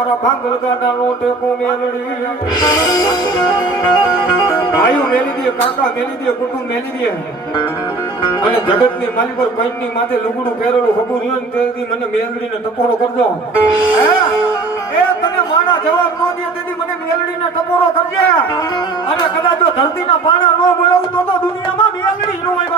મારા ભાંગલ ગાડા નો ટેકો મેલડી ભાઈઓ મેલી દે કાકા મેલી દે કુટુંબ મેલી દે અને જગતની માલી પર કઈની માથે લુગડું પહેરેલું ખબર રહ્યું ને તેથી મને મેલડીને ટપોરો કરજો એ તને માણા જવાબ ન દે તેથી મને મેલડીને ટપોરો કરજે અને કદાચ જો ધરતીના પાણા ન બોલાવું તો દુનિયામાં મેલડી ન હોય